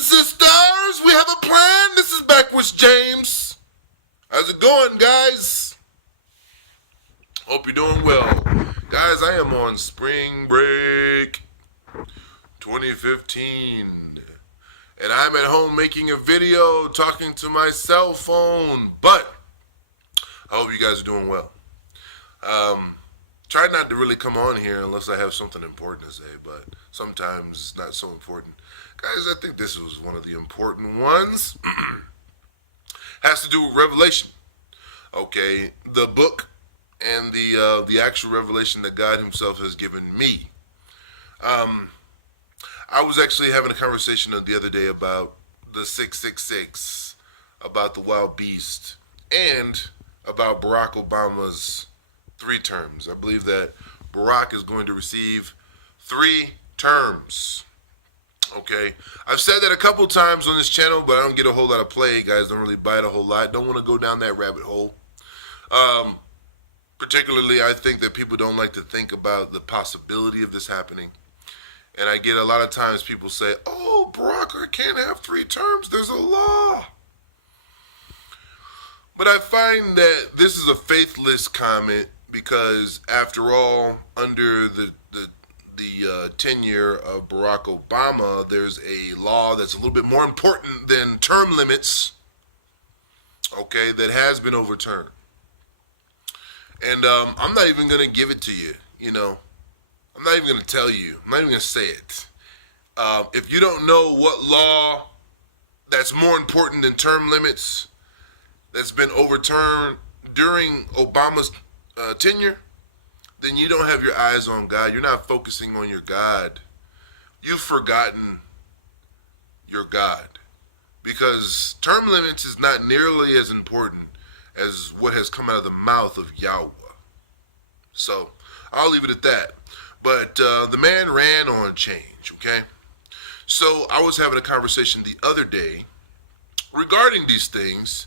and sisters, we have a plan. This is Backwards James. How's it going, guys? Hope you're doing well. Guys, I am on spring break 2015. And I'm at home making a video talking to my cell phone. But I hope you guys are doing well. Try not to really come on here unless I have something important to say, but sometimes it's not so important. Guys, I think this was one of the important ones. Has to do with Revelation. Okay, the book and the actual revelation that God himself has given me. I was actually having a conversation the other day about the 666, about the wild beast, and about Barack Obama's 3 terms. I believe that Barack is going to receive 3 terms. Okay, I've said that a couple times on this channel, but I don't get a whole lot of play. Guys don't really buy it a whole lot. Don't want to go down that rabbit hole. Particularly, I think that people don't like to think about the possibility of this happening. And I get a lot of times people say, oh, Barack can't have 3 terms. There's a law. But I find that this is a faithless comment because, after all, under the tenure of Barack Obama, there's a law that's a little bit more important than term limits, okay, that has been overturned. And I'm not even going to give it to you, you know. I'm not even going to tell you. I'm not even going to say it. If you don't know what law that's more important than term limits that's been overturned during Obama's tenure, then you don't have your eyes on God. You're not focusing on your God. You've forgotten your God. Because term limits is not nearly as important as what has come out of the mouth of Yahweh. So, I'll leave it at that. But the man ran on change, okay? So, I was having a conversation the other day regarding these things,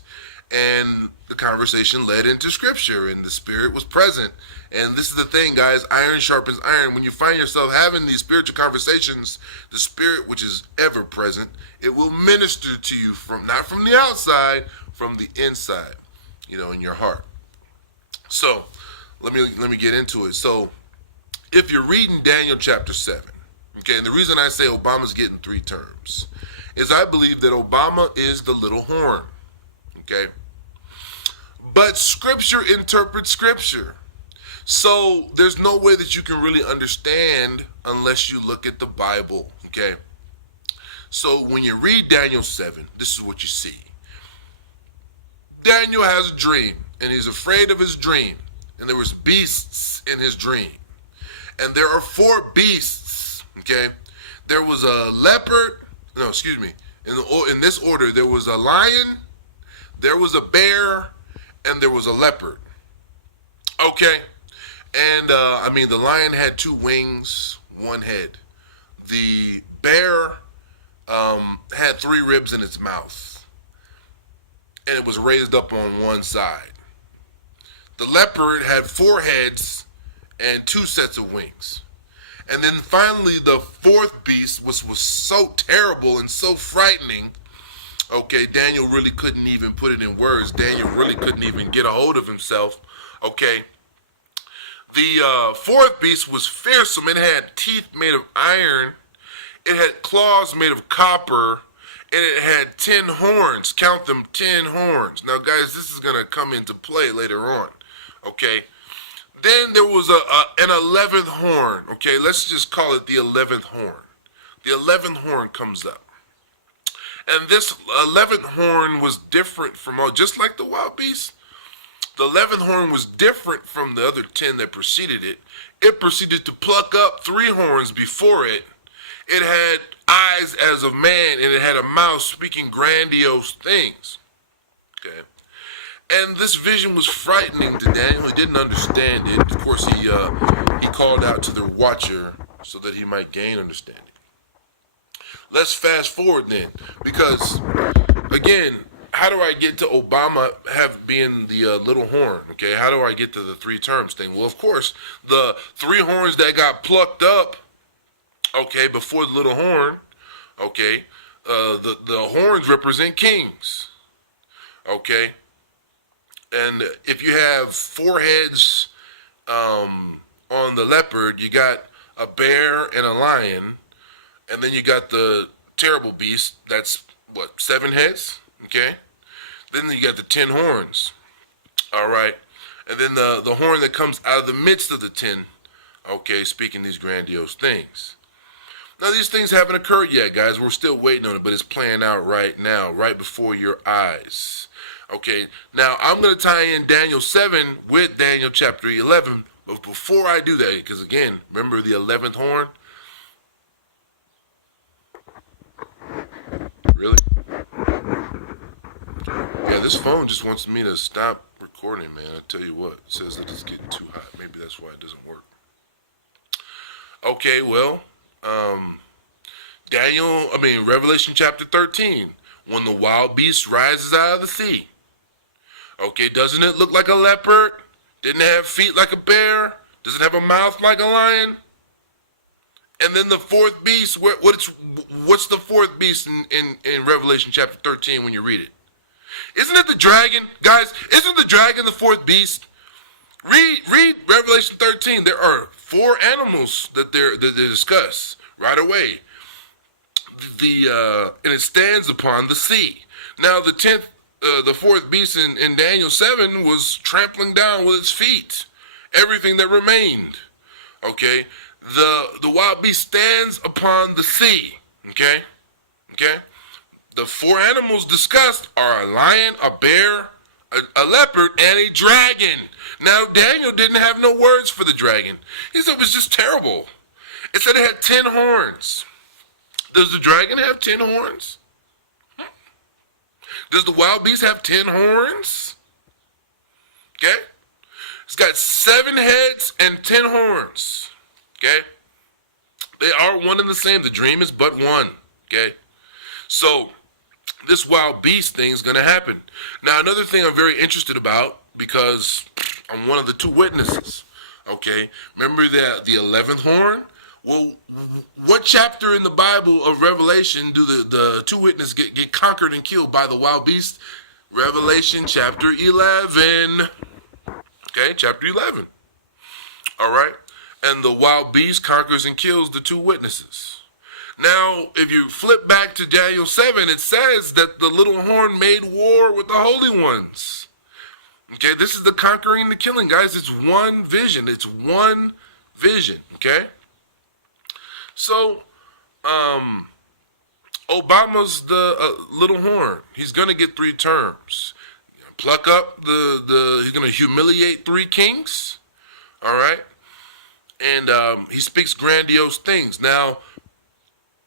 and the conversation led into scripture, and the Spirit was present. And this is the thing, guys, iron sharpens iron. When you find yourself having these spiritual conversations, the Spirit, which is ever present, it will minister to you from not from the outside, from the inside, you know, in your heart. So, let me get into it. So, if you're reading Daniel chapter 7, okay, and the reason I say Obama's getting 3 terms is I believe that Obama is the little horn, okay? But Scripture interprets Scripture. So there's no way that you can really understand unless you look at the Bible, okay? So when you read Daniel 7, this is what you see. Daniel has a dream, and he's afraid of his dream. And there was beasts in his dream. And there are 4 beasts, okay? There was a leopard, no, excuse me. In this order, there was a lion, there was a bear, and there was a leopard. Okay? And, the lion had 2 wings, 1 head. The bear had 3 ribs in its mouth. And it was raised up on one side. The leopard had 4 heads and 2 sets of wings. And then finally, the 4th beast was so terrible and so frightening. Okay, Daniel really couldn't even put it in words. Daniel really couldn't even get a hold of himself. Okay. The 4th beast was fearsome. It had teeth made of iron. It had claws made of copper. And it had 10 horns. Count them, 10 horns. Now, guys, this is going to come into play later on. Okay. Then there was an 11th horn. Okay, let's just call it the 11th horn. The 11th horn comes up. And this 11th horn was different from all, just like the wild beast. The 11th horn was different from the other 10 that preceded it. It proceeded to pluck up 3 horns before it. It had eyes as of man, and it had a mouth speaking grandiose things. Okay. And this vision was frightening to Daniel. He didn't understand it. Of course, he called out to the watcher so that he might gain understanding. Let's fast forward then, because, again, how do I get to Obama being the little horn? Okay, how do I get to the 3 terms thing? Well, of course, the 3 horns that got plucked up, okay, before the little horn, okay, the horns represent kings. Okay, and if you have four heads on the leopard, you got a bear and a lion, and then you got the terrible beast. That's what, 7 heads? Okay, then you got the 10 horns. All right, and then the horn that comes out of the midst of the 10. Okay, speaking these grandiose things. Now, these things haven't occurred yet, guys. We're still waiting on it, but it's playing out right now, right before your eyes. Okay, now I'm going to tie in Daniel 7 with Daniel chapter 11, but before I do that, because again, remember the 11th horn? Really? Yeah, this phone just wants me to stop recording, man. I tell you what, it says that it's getting too hot. Maybe that's why it doesn't work. Okay, well, Revelation chapter 13, when the wild beast rises out of the sea. Okay, doesn't it look like a leopard? Didn't it have feet like a bear? Does it have a mouth like a lion? And then the fourth beast, what's the fourth beast in Revelation chapter 13 when you read it? Isn't it the dragon? Guys, isn't the dragon the fourth beast? Read Revelation 13. There are 4 animals that they discuss right away. And it stands upon the sea. Now the fourth beast in Daniel 7 was trampling down with its feet everything that remained. Okay, the wild beast stands upon the sea. Okay. The 4 animals discussed are a lion, a bear, a leopard, and a dragon. Now, Daniel didn't have no words for the dragon. He said it was just terrible. It said it had 10 horns. Does the dragon have 10 horns? Does the wild beast have 10 horns? Okay? It's got 7 heads and 10 horns. Okay? They are one and the same. The dream is but one. Okay? So, this wild beast thing is going to happen. Now, another thing I'm very interested about, because I'm one of the 2 witnesses. Okay? Remember the 11th horn? Well, what chapter in the Bible of Revelation do the 2 witnesses get conquered and killed by the wild beast? Revelation chapter 11. Okay, chapter 11. All right? And the wild beast conquers and kills the 2 witnesses. Now, if you flip back to Daniel 7, it says that the little horn made war with the holy ones. Okay, this is the conquering, the killing, guys. It's one vision. It's one vision, okay? So, Obama's the little horn. He's going to get 3 terms. Pluck up he's going to humiliate 3 kings, all right? And he speaks grandiose things. Now,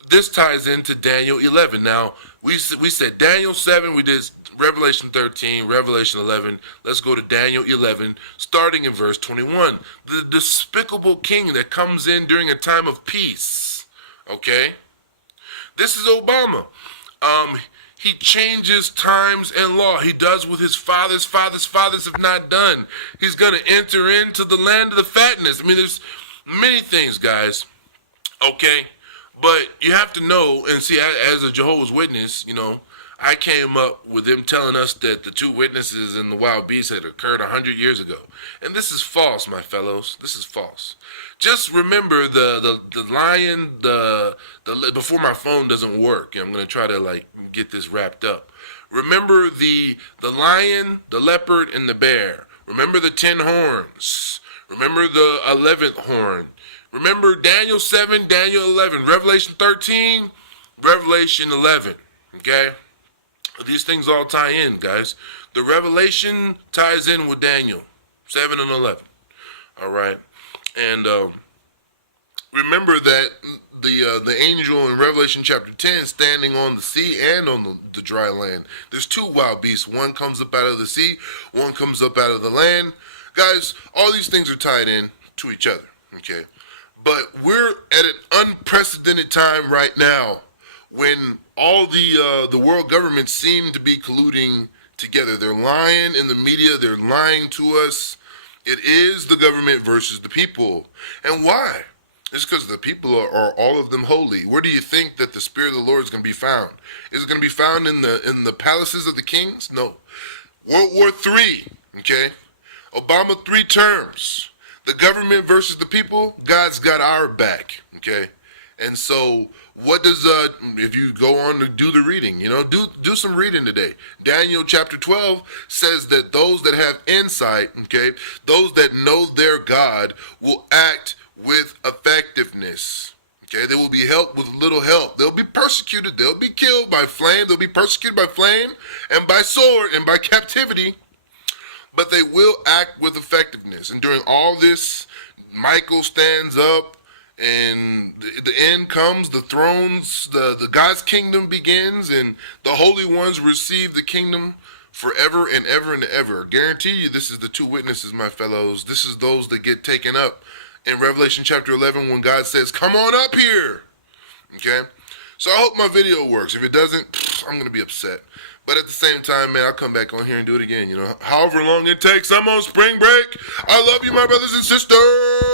this ties into Daniel 11. Now, we said Daniel 7, we did Revelation 13, Revelation 11. Let's go to Daniel 11, starting in verse 21. The despicable king that comes in during a time of peace. Okay? This is Obama. He changes times and law. He does what his fathers have not done. He's going to enter into the land of the fatness. I mean, there's many things, guys. Okay? But you have to know, and see, as a Jehovah's Witness, I came up with them telling us that the 2 witnesses and the wild beast had occurred 100 years ago. And this is false, my fellows. This is false. Just remember the lion, before my phone doesn't work, I'm going to try to, get this wrapped up. Remember the lion, the leopard, and the bear. Remember the 10 horns. Remember the 11th horn. Remember Daniel 7, Daniel 11, Revelation 13, Revelation 11, okay? These things all tie in, guys. The Revelation ties in with Daniel 7 and 11, all right? And remember that the angel in Revelation chapter 10 standing on the sea and on the dry land. There's 2 wild beasts. One comes up out of the sea, one comes up out of the land. Guys, all these things are tied in to each other, okay? But we're at an unprecedented time right now when all the world governments seem to be colluding together. They're lying in the media. They're lying to us. It is the government versus the people. And why? It's because the people are all of them holy. Where do you think that the Spirit of the Lord is going to be found? Is it going to be found in the palaces of the kings? No. World War III, okay? Obama 3 terms. The government versus the people, God's got our back, okay? And so what does, if you go on to do the reading, do some reading today. Daniel chapter 12 says that those that have insight, okay, those that know their God will act with effectiveness. Okay, they will be helped with little help. They'll be persecuted. They'll be killed by flame. They'll be persecuted by flame and by sword and by captivity. But they will act with effectiveness. And during all this, Michael stands up and the end comes. The thrones, the God's kingdom begins, and the holy ones receive the kingdom forever and ever and ever. I guarantee you this is the 2 witnesses, my fellows. This is those that get taken up in Revelation chapter 11 when God says, come on up here. Okay? So I hope my video works. If it doesn't, I'm going to be upset. But at the same time, man, I'll come back on here and do it again. However long it takes. I'm on spring break. I love you, my brothers and sisters.